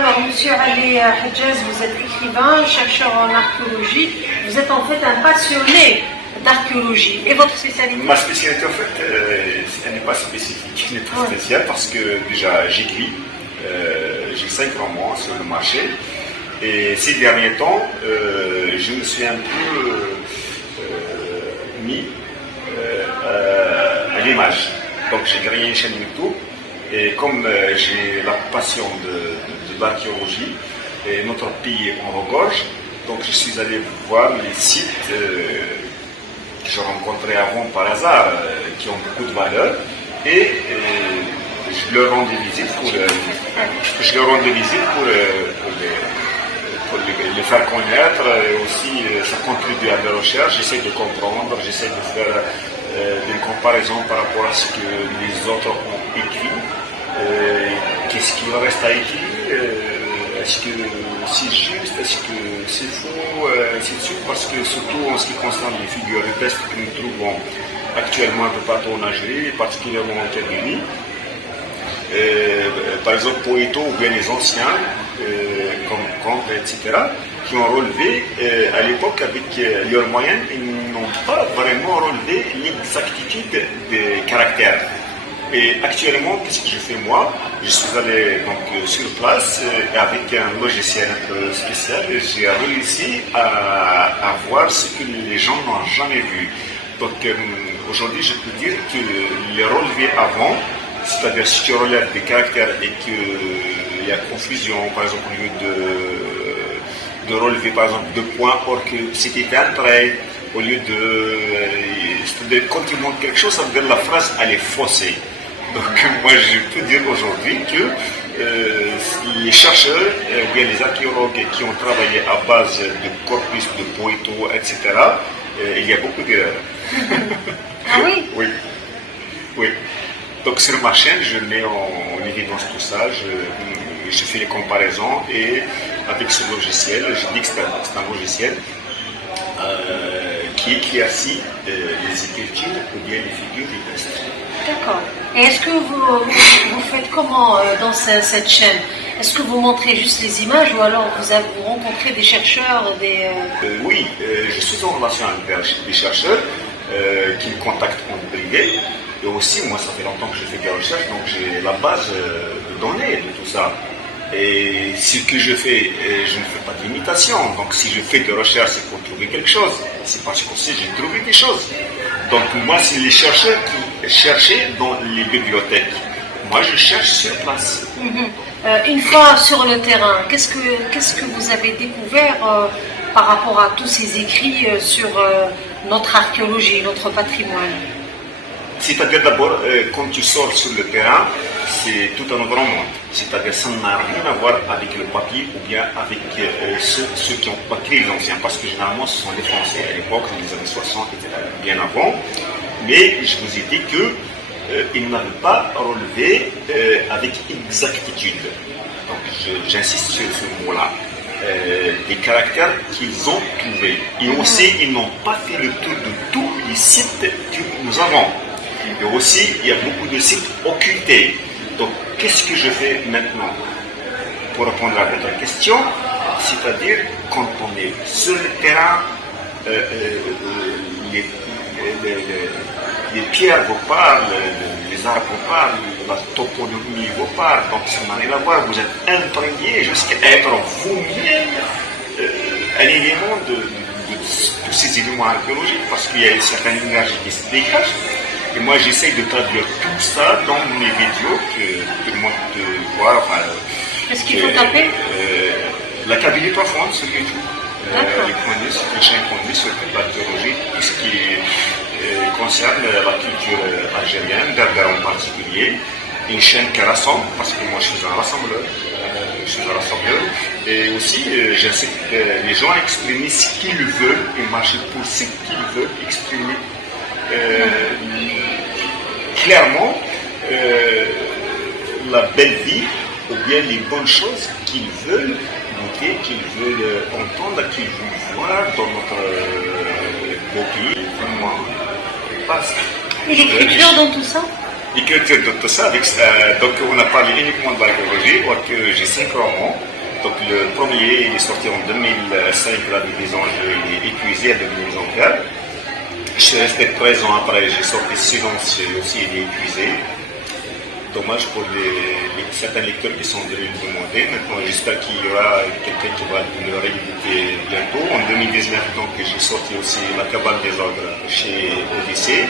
Alors, Monsieur Ali Hadjaz, vous êtes écrivain, chercheur en archéologie. Vous êtes en fait un passionné d'archéologie. Et votre spécialité? Ma spécialité, en fait, elle n'est pas spécifique, elle n'est pas spéciale parce que déjà j'écris, j'ai 5 romans sur le marché. Et ces derniers temps, je me suis un peu mis à l'image. Donc j'ai créé une chaîne YouTube. Et comme j'ai la passion de l'archéologie, et notre pays en regorge, donc je suis allé voir les sites que j'ai rencontrés avant par hasard, qui ont beaucoup de valeur, et je leur rends des visites pour les faire connaître, et aussi ça contribue à la recherche. J'essaie de comprendre, j'essaie de faire des comparaisons par rapport à ce que les autres ont écrit. Qu'est-ce qu'il reste à écrire, est-ce que c'est juste, est-ce que c'est faux, ainsi de suite, parce que surtout en ce qui concerne les figures rupestres que nous trouvons actuellement un peu partout en Algérie, particulièrement en Kabylie, par exemple Poéto ou bien les anciens, comme Comte, etc., qui ont relevé à l'époque avec leurs moyens, ils n'ont pas vraiment relevé l'exactitude des caractères. Et actuellement, qu'est-ce que je fais moi? Je suis allé donc sur place avec un logiciel un peu spécial et j'ai réussi à voir ce que les gens n'ont jamais vu. Donc aujourd'hui, je peux dire que les relevés avant, c'est-à-dire si tu relèves des caractères et qu'il y a confusion, par exemple au lieu de relever par exemple 2 points, or que c'était un trait, au lieu c'est-à-dire quand tu montres quelque chose, ça veut dire la phrase elle est faussée. Donc moi je peux dire aujourd'hui que les chercheurs, ou bien les archéologues qui ont travaillé à base de corpus, de Poéto, etc., il y a beaucoup d'erreurs. Ah oui? Oui. Oui. Donc sur ma chaîne, je mets en évidence tout ça, je fais les comparaisons et avec ce logiciel, je dis que c'est un logiciel qui éclaircit les écritures ou bien les figures du texte. D'accord. Et est-ce que vous faites comment dans cette chaîne? Est-ce que vous montrez juste les images ou alors vous rencontrez des chercheurs, Oui, je suis en relation avec des chercheurs qui me contactent en privé. Et aussi, moi, ça fait longtemps que je fais des recherches, donc j'ai la base de données de tout ça. Et ce que je fais, je ne fais pas d'imitation. Donc si je fais des recherches, c'est pour trouver quelque chose. C'est parce que j'ai trouvé des choses. Donc moi, c'est les chercheurs qui cherchaient dans les bibliothèques. Moi, je cherche sur place. Une fois sur le terrain, qu'est-ce que vous avez découvert par rapport à tous ces écrits sur notre archéologie, notre patrimoine? C'est-à-dire d'abord, quand tu sors sur le terrain, c'est tout un autre monde. C'est-à-dire ça n'a rien à voir avec le papier ou bien avec ceux qui ont écrit les anciens, parce que généralement ce sont les Français à l'époque, dans les années 60, etc., bien avant. Mais je vous ai dit qu'ils n'avaient pas relevé avec exactitude. Donc j'insiste sur ce mot-là. Des caractères qu'ils ont trouvés. Et aussi, ils n'ont pas fait le tour de tous les sites que nous avons. Et aussi, il y a beaucoup de sites occultés. Donc, qu'est-ce que je fais maintenant pour répondre à votre question? C'est-à-dire, quand on est sur le terrain, les pierres vous parlent, les arbres vous parlent, la toponymie vous parle. Donc, ça n'a rien à voir. Vous êtes imprégné jusqu'à être vous-même un élément de tous ces éléments archéologiques, parce qu'il y a une certaine énergie qui se dégage. Et moi, j'essaye de traduire tout ça dans mes vidéos que tout le monde peut voir. Enfin, qu'est-ce qu'il faut taper? La Kabylie profonde sur YouTube. Les chaînes connues sur l'archéologie, tout ce qui concerne la culture algérienne, berbère en particulier. Une chaîne qui rassemble, parce que moi je suis un rassembleur. Et aussi, j'incite les gens à exprimer ce qu'ils veulent et marcher pour ce qu'ils veulent exprimer. Clairement la belle vie ou bien les bonnes choses qu'ils veulent goûter, qu'ils veulent entendre, qu'ils veulent voir dans notre beau pays. Vraiment, et l'écriture dans tout ça? L'écriture dans tout ça, donc on a parlé uniquement de l'archéologie, alors que j'ai 5 romans. Donc le premier, il est sorti en 2005, la division, il est épuisé avec les exemplaires. Je suis resté 13 ans après, j'ai sorti Silence, aussi il est épuisé. Dommage pour certains lecteurs qui sont venus me demander. Maintenant, j'espère qu'il y aura quelqu'un qui va le rééditer bientôt. En 2019, donc, j'ai sorti aussi La Cabane des Ogres chez Odyssée.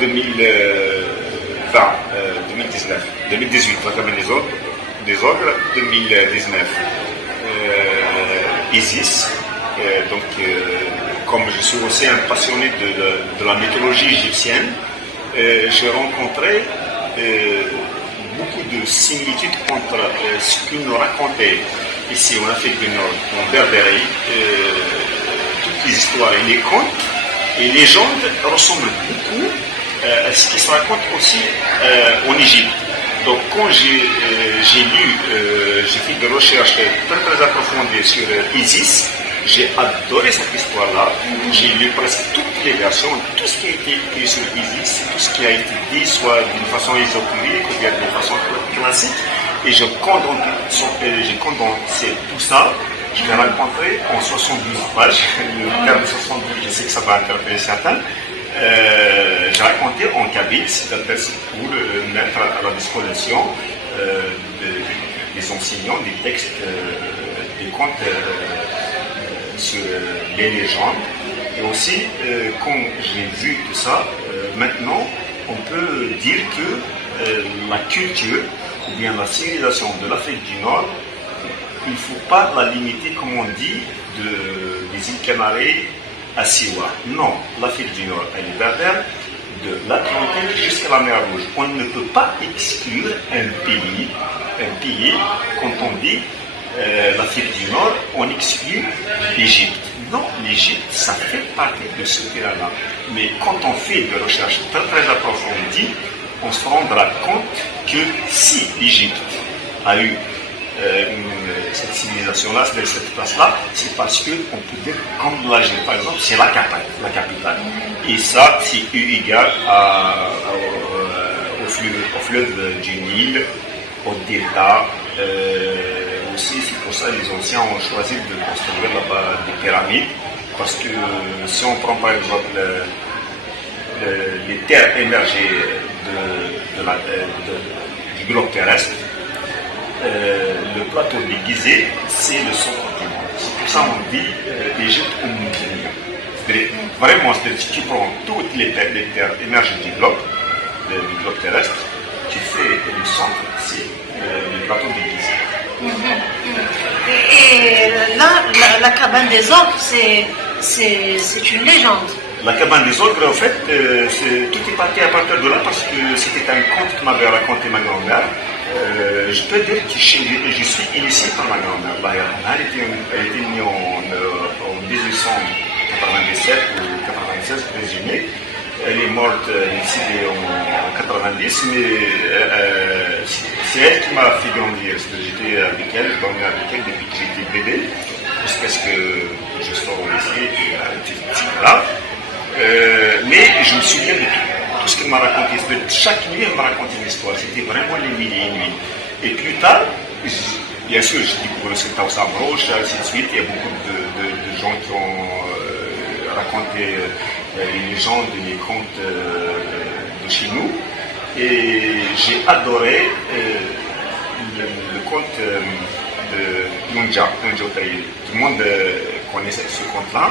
2018, La Cabane des Ogres. 2019, Isis. Comme je suis aussi un passionné de la mythologie égyptienne, j'ai rencontré beaucoup de similitudes entre ce qu'il nous racontait ici en Afrique du Nord, en Berbérie, toutes les histoires et les contes et les légendes ressemblent beaucoup à ce qui se raconte aussi en Égypte. Donc quand j'ai lu, j'ai fait des recherches très approfondies sur Isis. J'ai adoré cette histoire-là. J'ai lu presque toutes les versions, tout ce qui a été écrit sur Isis, tout ce qui a été dit, soit d'une façon ésotérique ou bien d'une façon classique. Et j'ai condensé tout ça. Je l'ai rencontré en 72 pages. Le terme 72, je sais que ça va interpeller certains. J'ai raconté en kabyle, c'est-à-dire pour mettre à la disposition des enseignants des textes, des contes sur les légendes. Et aussi, quand j'ai vu tout ça, maintenant, on peut dire que la culture ou bien la civilisation de l'Afrique du Nord, il ne faut pas la limiter, comme on dit, des îles Canaries à Siwa. Non, l'Afrique du Nord, elle est berbère, de l'Atlantique jusqu'à la mer Rouge. On ne peut pas exclure un pays, quand on dit l'Afrique du Nord, on exclut l'Égypte. Non, l'Égypte, ça fait partie de ce terrain-là. Mais quand on fait des recherches très approfondies, on se rendra compte que si l'Égypte a eu cette civilisation-là, cette place-là, c'est parce qu'on peut dire, comme l'Algérie par exemple, c'est la capitale. Et ça, c'est eu égard au fleuve du Nil, au delta. Aussi, c'est pour ça que les anciens ont choisi de construire là-bas des pyramides, parce que si on prend par exemple les terres émergées du globe terrestre, le plateau de Gizeh, c'est le sous-continent. C'est pour ça qu'on dit l'Égypte au Moyen. Vraiment, si tu prends toutes les terres émergées du globe terrestre, tu fais le centre, c'est le plateau de Gizeh. Et là, la cabane des ogres, c'est une légende. La cabane des ogres, en fait, tout est parti à partir de là parce que c'était un conte que m'avait raconté ma grand-mère. Je peux dire que je suis initié par ma grand-mère. Elle était née en 1897 ou 96, présumé. Elle est morte ici en 90, mais c'est elle qui m'a fait grandir. J'étais avec elle, je dormais avec elle depuis que j'étais bébé, jusqu'à ce que je sois au lycée, etc. Mais je me souviens de tout ce qu'elle m'a raconté. Chaque nuit, elle m'a raconté une histoire. C'était vraiment les mille et une nuits. Et plus tard, bien sûr, j'ai découvert ce Taous Amroche, ainsi de suite. Il y a beaucoup de gens qui ont raconté les légendes, les contes de chez nous. Et j'ai adoré le conte de Nunja Otaï. Tout le monde connaissait ce conte-là.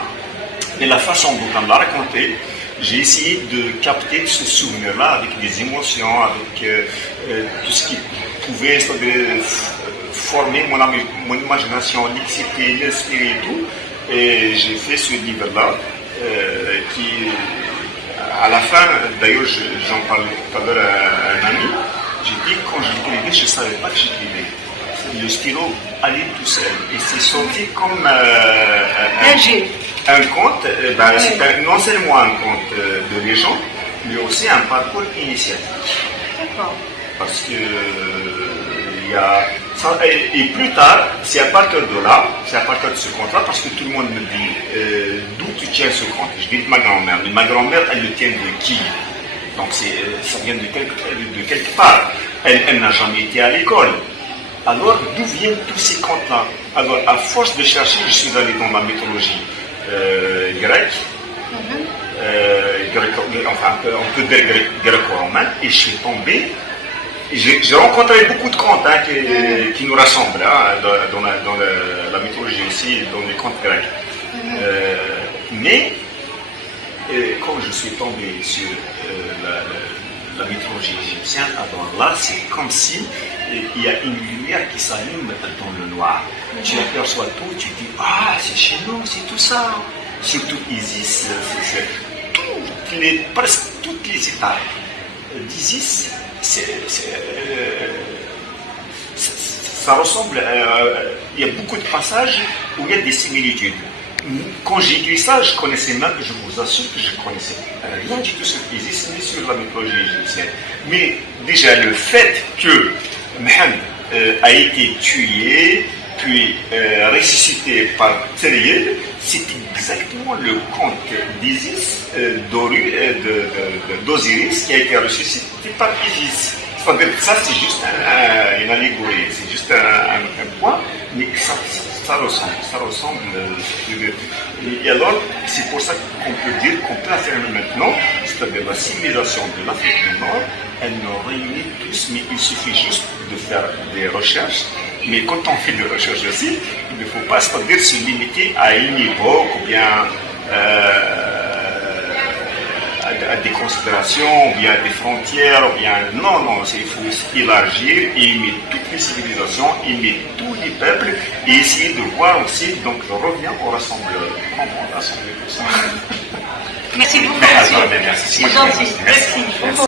Et la façon dont on l'a raconté, j'ai essayé de capter ce souvenir-là avec des émotions, avec tout ce qui pouvait former mon imagination, l'exciter, l'esprit et tout. Et j'ai fait ce livre-là qui, à la fin, d'ailleurs, j'en parlais tout à l'heure à un ami, j'ai dit, quand j'écrivais, je ne savais pas que j'écrivais. Le stylo allait tout seul. Et c'est sorti comme un conte, c'est non seulement un conte de légende, mais aussi un parcours initiatique. D'accord. Parce que et plus tard, c'est à partir de là, c'est à partir de ce conte-là, parce que tout le monde me dit d'où tu tiens ce conte. Je dis de ma grand-mère, mais ma grand-mère, elle le tient de qui? Donc ça vient de quelque part. Elle n'a jamais été à l'école. Alors, d'où viennent tous ces contes-là? Alors, à force de chercher, je suis allé dans la mythologie grecque, enfin, on peut dire gréco-romaine, et je suis tombé. J'ai rencontré beaucoup de contes qui nous rassemblent dans la mythologie aussi, dans les contes grecs. Mais quand je suis tombé sur la mythologie égyptienne, alors là, c'est comme si il y a une lumière qui s'allume dans le noir. Tu aperçois tout, tu dis, ah, c'est chez nous, c'est tout ça. Surtout Isis, presque toutes les étapes d'Isis, ça ressemble, il y a beaucoup de passages où il y a des similitudes. Quand j'ai lu ça, je connaissais même, je vous assure que je ne connaissais rien du tout sur Isis, ni sur la mythologie égyptienne. Mais déjà le fait que Mohammed a été tué, puis ressuscité par Teriel, c'est exactement le conte d'Isis, d'Osiris, qui a été ressuscité par Isis. C'est-à-dire que ça, c'est juste une allégorie, c'est juste un point, mais ça ressemble. Et alors, c'est pour ça qu'on peut dire, qu'on peut affirmer maintenant, c'est-à-dire la civilisation de l'Afrique du Nord, elle nous réunit tous, mais il suffit juste de faire des recherches. Mais quand on fait des recherches aussi, il ne faut pas, c'est-à-dire, se limiter à une époque ou bien à des considérations, ou bien à des frontières, ou bien... Non, il faut élargir et aimer toutes les civilisations, aimer tous les peuples, et essayer de voir aussi, donc je reviens au rassembleur. Comment on rassemble tout ça? Merci beaucoup. Merci. C'est gentil. Merci.